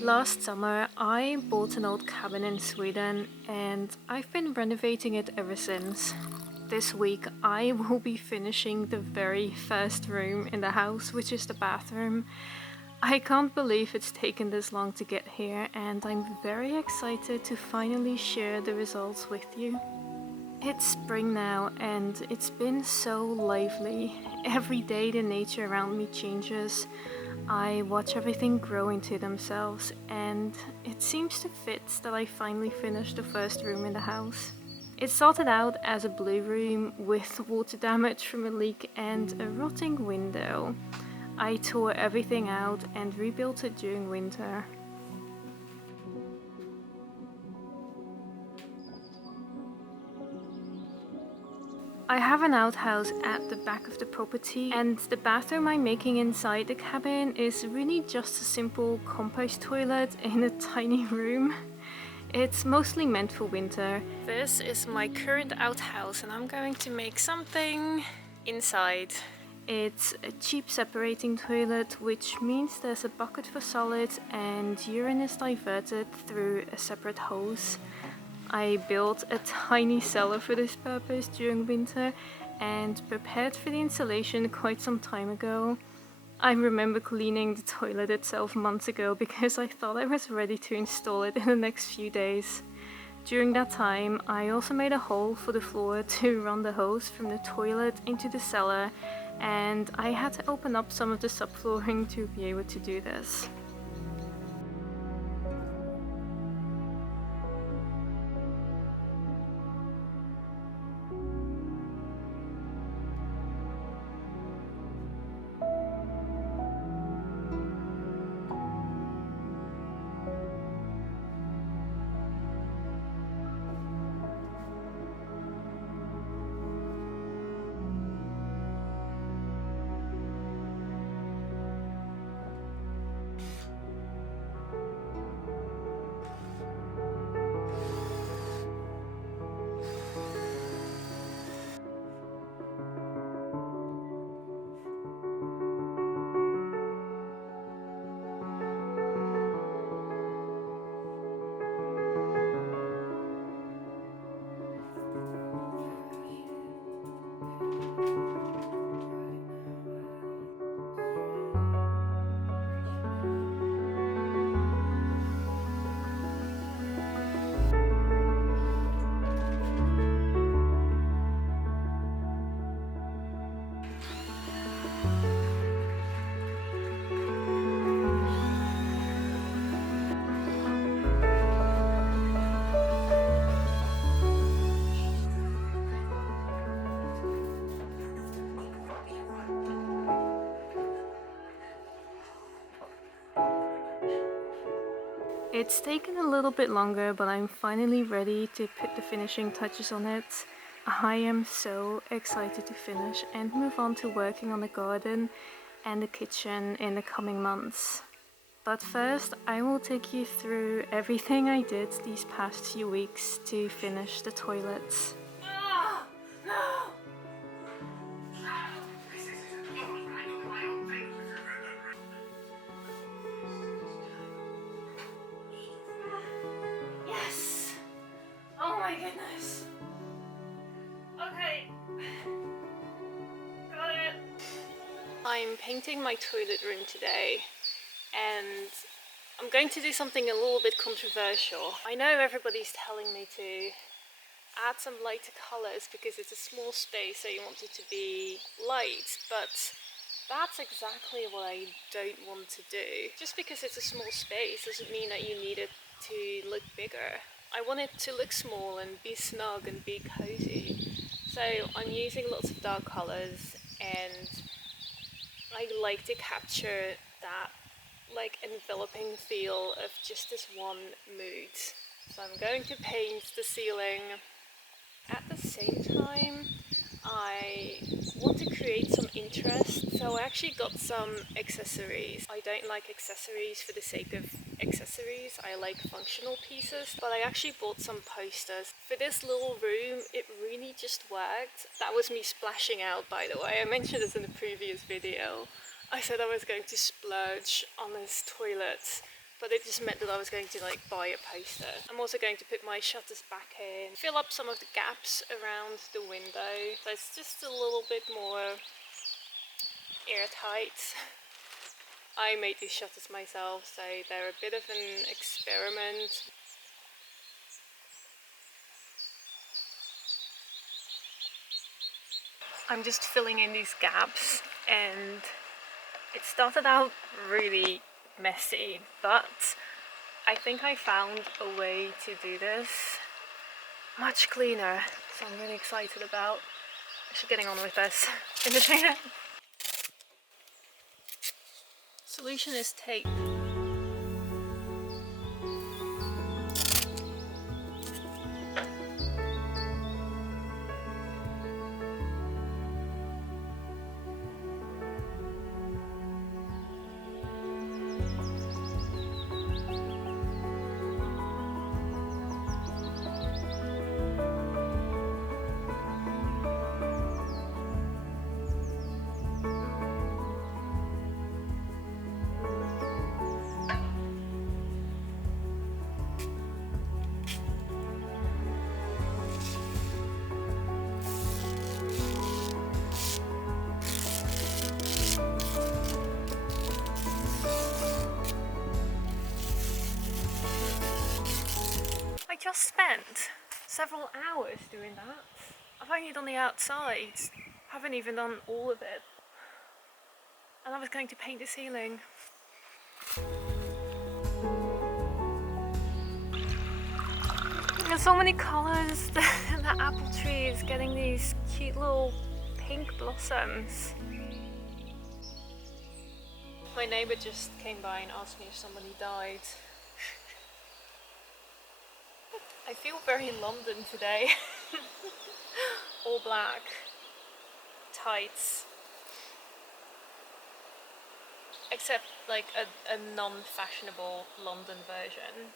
Last summer, I bought an old cabin in Sweden and I've been renovating it ever since. This week, I will be finishing the very first room in the house, which is the bathroom. I can't believe it's taken this long to get here, and I'm very excited to finally share the results with you. It's spring now, and it's been so lively. Every day the nature around me changes. I watch everything grow into themselves, and it seems to fit that I finally finished the first room in the house. It started out as a blue room with water damage from a leak and a rotting window. I tore everything out and rebuilt it during winter. I have an outhouse at the back of the property, and the bathroom I'm making inside the cabin is really just a simple compost toilet in a tiny room. It's mostly meant for winter. This is my current outhouse and I'm going to make something inside. It's a cheap separating toilet, which means there's a bucket for solids and urine is diverted through a separate hose. I built a tiny cellar for this purpose during winter and prepared for the installation quite some time ago. I remember cleaning the toilet itself months ago because I thought I was ready to install it in the next few days. During that time, I also made a hole for the floor to run the hose from the toilet into the cellar, and I had to open up some of the subflooring to be able to do this. It's taken a little bit longer, but I'm finally ready to put the finishing touches on it. I am so excited to finish and move on to working on the garden and the kitchen in the coming months. But first, I will take you through everything I did these past few weeks to finish the toilets. Yes! Oh my goodness! Okay. Got it! I'm painting my toilet room today, and I'm going to do something a little bit controversial. I know everybody's telling me to add some lighter colors because it's a small space, so you want it to be light, but that's exactly what I don't want to do. Just because it's a small space doesn't mean that you need it to look bigger. I want it to look small and be snug and be cozy. So I'm using lots of dark colors, and I like to capture that like enveloping feel of just this one mood. So I'm going to paint the ceiling. At the same time, I want to create some interest, so I actually got some accessories. I don't like accessories for the sake of accessories, I like functional pieces, but I actually bought some posters. For this little room, it really just worked. That was me splashing out, by the way. I mentioned this in a previous video. I said I was going to splurge on this toilet but it just meant that I was going to like buy a poster. I'm also going to put my shutters back in, fill up some of the gaps around the window so it's just a little bit more airtight. I made these shutters myself, so they're a bit of an experiment. I'm just filling in these gaps, and it started out really messy, but I think I found a way to do this much cleaner, so I'm really excited about actually getting on with this, finishing it. Solution is tape. I just spent several hours doing that. I've only done the outside, haven't even done all of it. And I was going to paint the ceiling. There's so many colours. The apple tree is getting these cute little pink blossoms. My neighbour just came by and asked me if somebody died. I feel very London today. All black, tights. Except like a non-fashionable London version.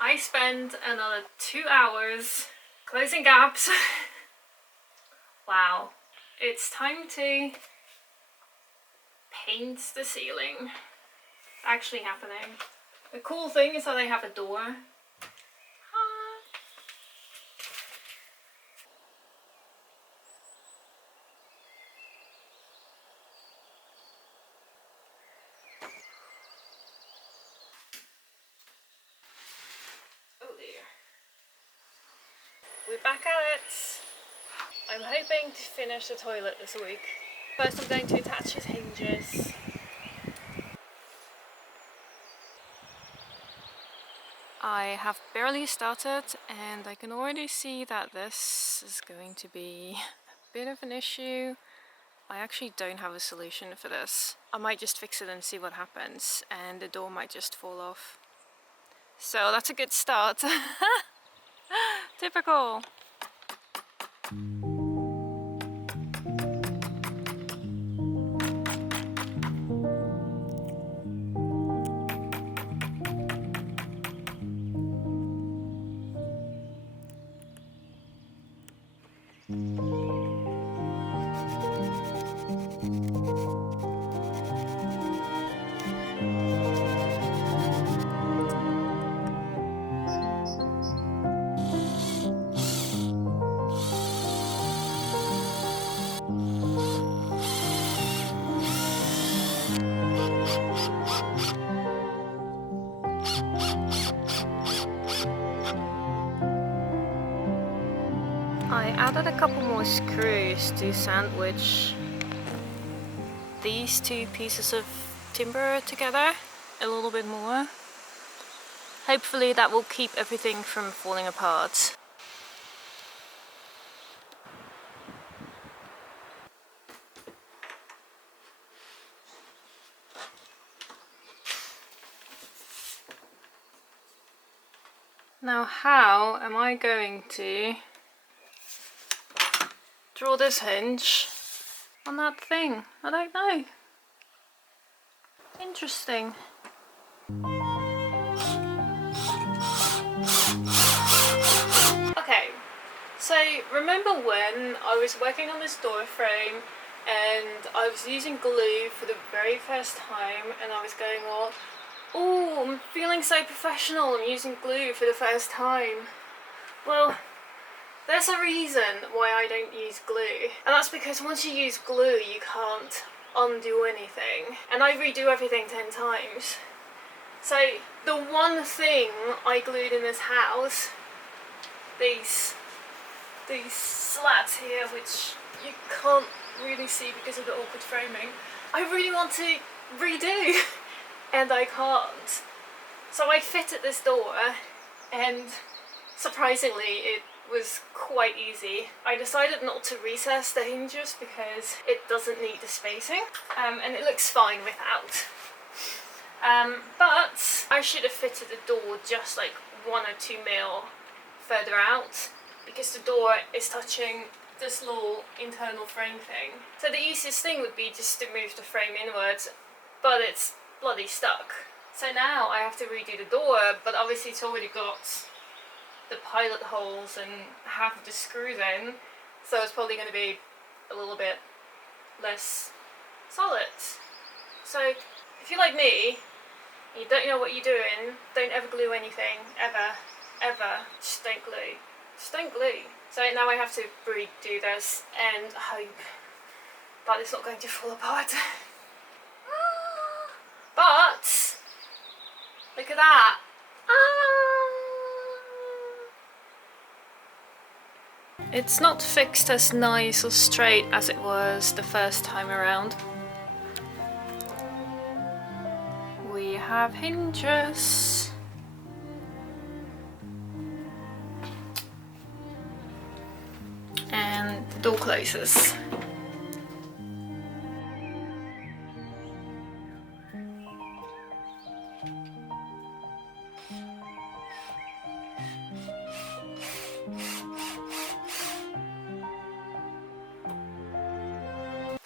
I spent another 2 hours closing gaps. Wow. It's time to paint the ceiling. It's actually happening. The cool thing is that I have a door. Oh dear. We're back at it. I'm hoping to finish the toilet this week. First I'm going to attach his hinges. I have barely started and I can already see that this is going to be a bit of an issue. I actually don't have a solution for this. I might just fix it and see what happens, and the door might just fall off. So that's a good start. Typical. I added a couple more screws to sandwich these two pieces of timber together a little bit more. Hopefully that will keep everything from falling apart. Now how am I going to draw this hinge on that thing? I don't know. Interesting. Okay, so remember when I was working on this door frame and I was using glue for the very first time and I was going all, oh, I'm feeling so professional, I'm using glue for the first time. Well, there's a reason why I don't use glue, and that's because once you use glue you can't undo anything, and I redo everything 10 times. So the one thing I glued in this house, these slats here, which you can't really see because of the awkward framing, I really want to redo and I can't. So I fitted this door and surprisingly it was quite easy. I decided not to recess the hinges because it doesn't need the spacing, and it looks fine without. But I should have fitted the door just like 1 or 2 mil further out because the door is touching this little internal frame thing. So the easiest thing would be just to move the frame inwards, but it's bloody stuck. So now I have to redo the door, but obviously it's already got the pilot holes and half of the screws in, so it's probably going to be a little bit less solid. So if you're like me, you don't know what you're doing, don't ever glue anything, ever, just don't glue. Just don't glue. So now I have to redo this and hope that it's not going to fall apart. But look at that. It's not fixed as nice or straight as it was the first time around. We have hinges. And the door closes.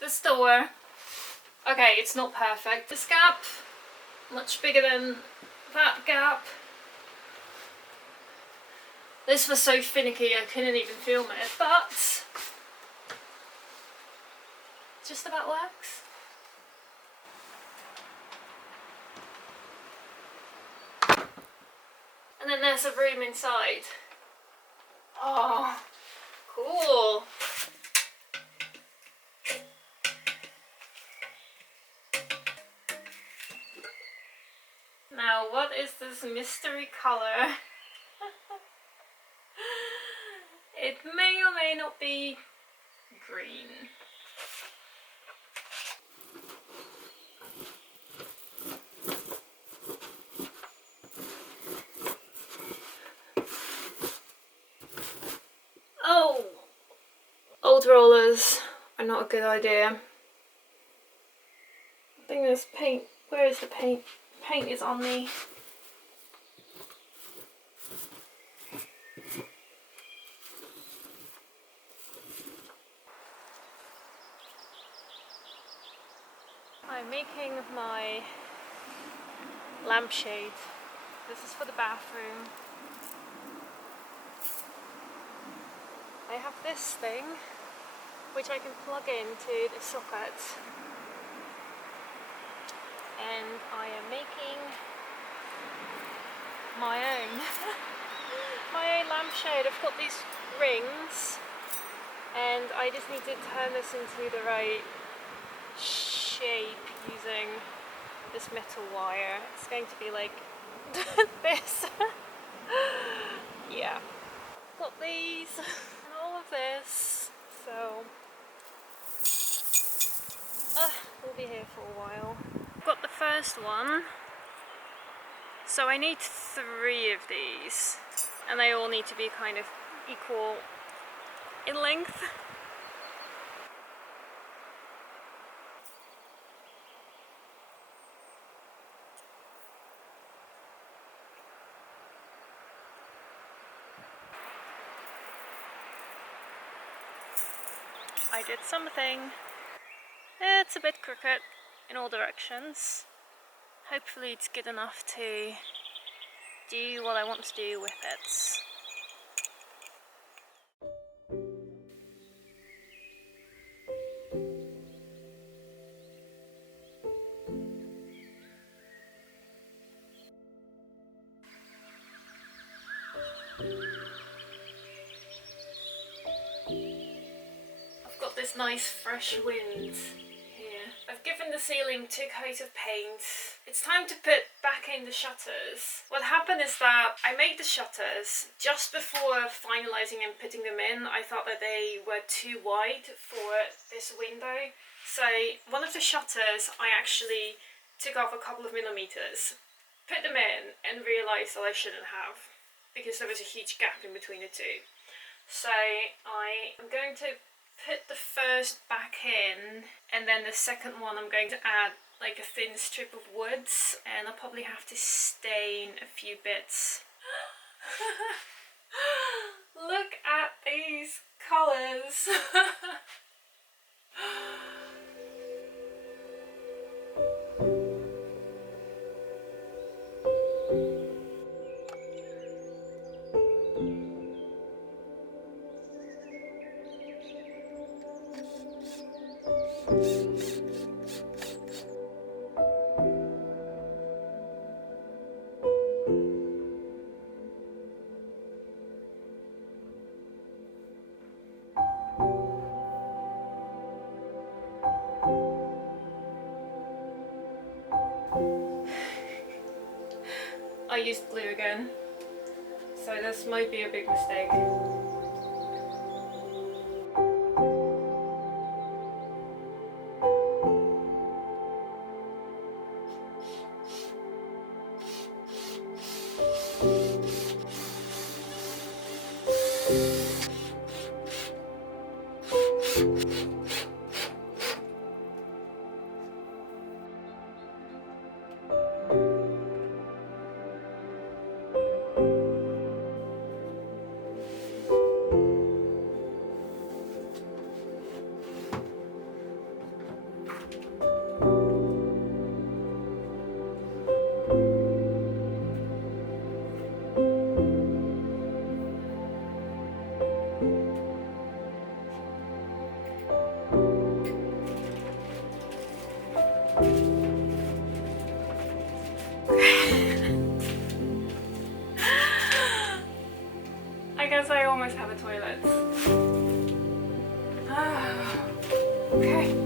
This door, okay, it's not perfect. This gap, much bigger than that gap. This was so finicky I couldn't even film it, but it just about works. And then there's a room inside. Oh, cool. Now, what is this mystery color? It may or may not be green. Oh! Old rollers are not a good idea. I think there's paint. Where is the paint? Paint is on me. I'm making my lampshade. This is for the bathroom. I have this thing which I can plug into the socket, and I am making my own my own lampshade. I've got these rings and I just need to turn this into the right shape using this metal wire. It's going to be like this. Yeah, got these and all of this, so we'll be here for a while. Got the first one, so I need 3 of these and they all need to be kind of equal in length. I did something. It's a bit crooked in all directions. Hopefully it's good enough to do what I want to do with it. I've got this nice fresh wind here. I've given the ceiling 2 coats of paint. It's time to put back in the shutters. What happened is that I made the shutters just before finalising and putting them in. I thought that they were too wide for this window. So one of the shutters I actually took off a couple of millimeters, put them in, and realised that I shouldn't have, because there was a huge gap in between the two. So I am going to put the first back in, and then the second one I'm going to add like a thin strip of wood, and I'll probably have to stain a few bits. Look at these colours. I used glue again, so this might be a big mistake. I guess I almost have a toilet. Okay.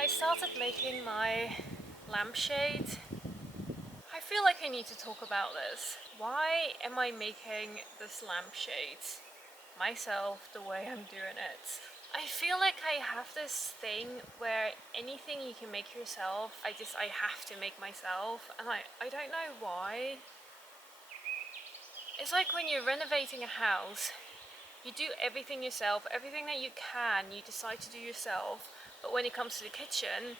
I started making my lampshade. I feel like I need to talk about this. Why am I making this lampshade myself the way I'm doing it? I feel like I have this thing where anything you can make yourself, I have to make myself, and I don't know why. It's like when you're renovating a house, you do everything yourself, everything that you can, you decide to do yourself, but when it comes to the kitchen,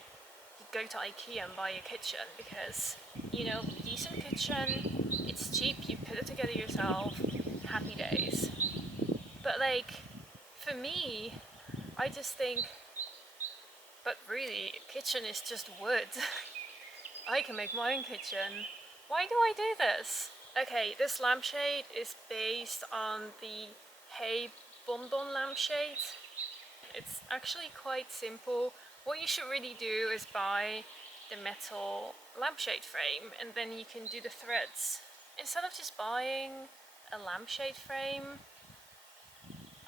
you go to IKEA and buy a kitchen because, you know, decent kitchen, it's cheap, you put it together yourself, happy days. But like, for me, I just think, but really, a kitchen is just wood. I can make my own kitchen. Why do I do this? Okay, this lampshade is based on the bonbon lampshade. It's actually quite simple. What you should really do is buy the metal lampshade frame, and then you can do the threads. Instead of just buying a lampshade frame,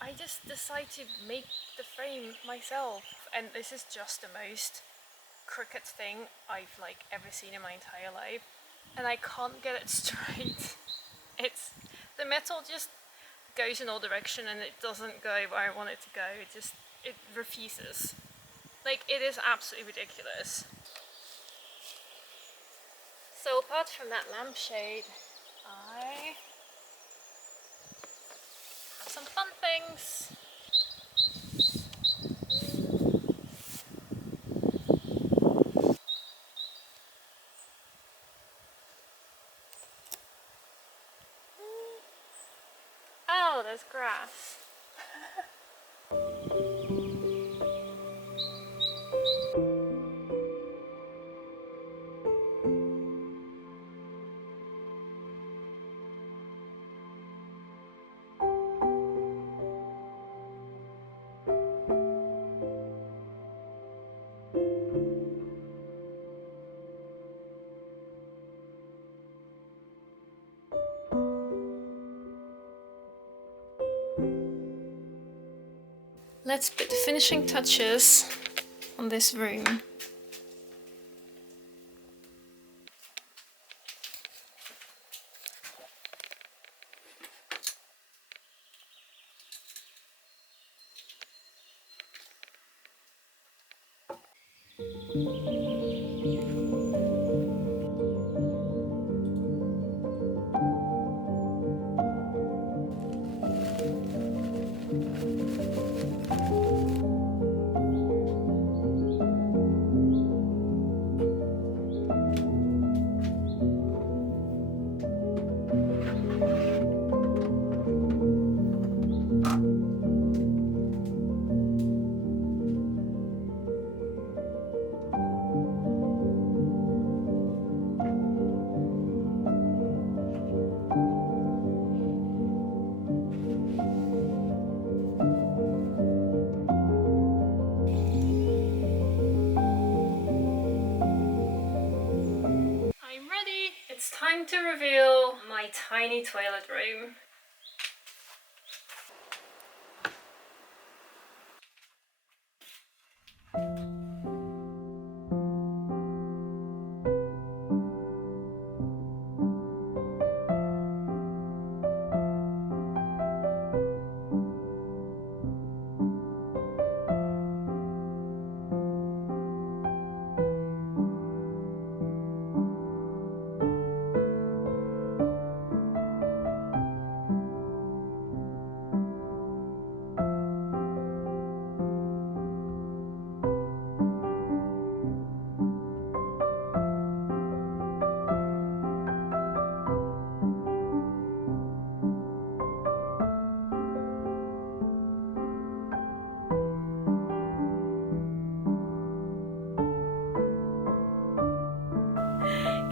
I just decided to make the frame myself. And this is just the most crooked thing I've like ever seen in my entire life, and I can't get it straight. It's the metal just goes in all direction and it doesn't go where I want it to go. It refuses. Like, it is absolutely ridiculous. So apart from that lampshade, I have some fun things. Oh, there's grass. Let's put the finishing touches on this room. It's time to reveal my tiny toilet room.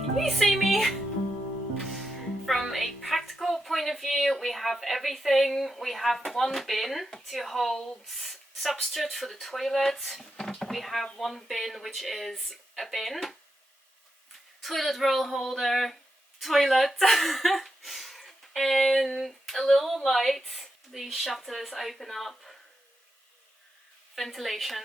Can you see me? From a practical point of view, we have everything. We have one bin to hold substrate for the toilet. We have one bin which is a bin, toilet roll holder, toilet, and a little light. These shutters open up, ventilation.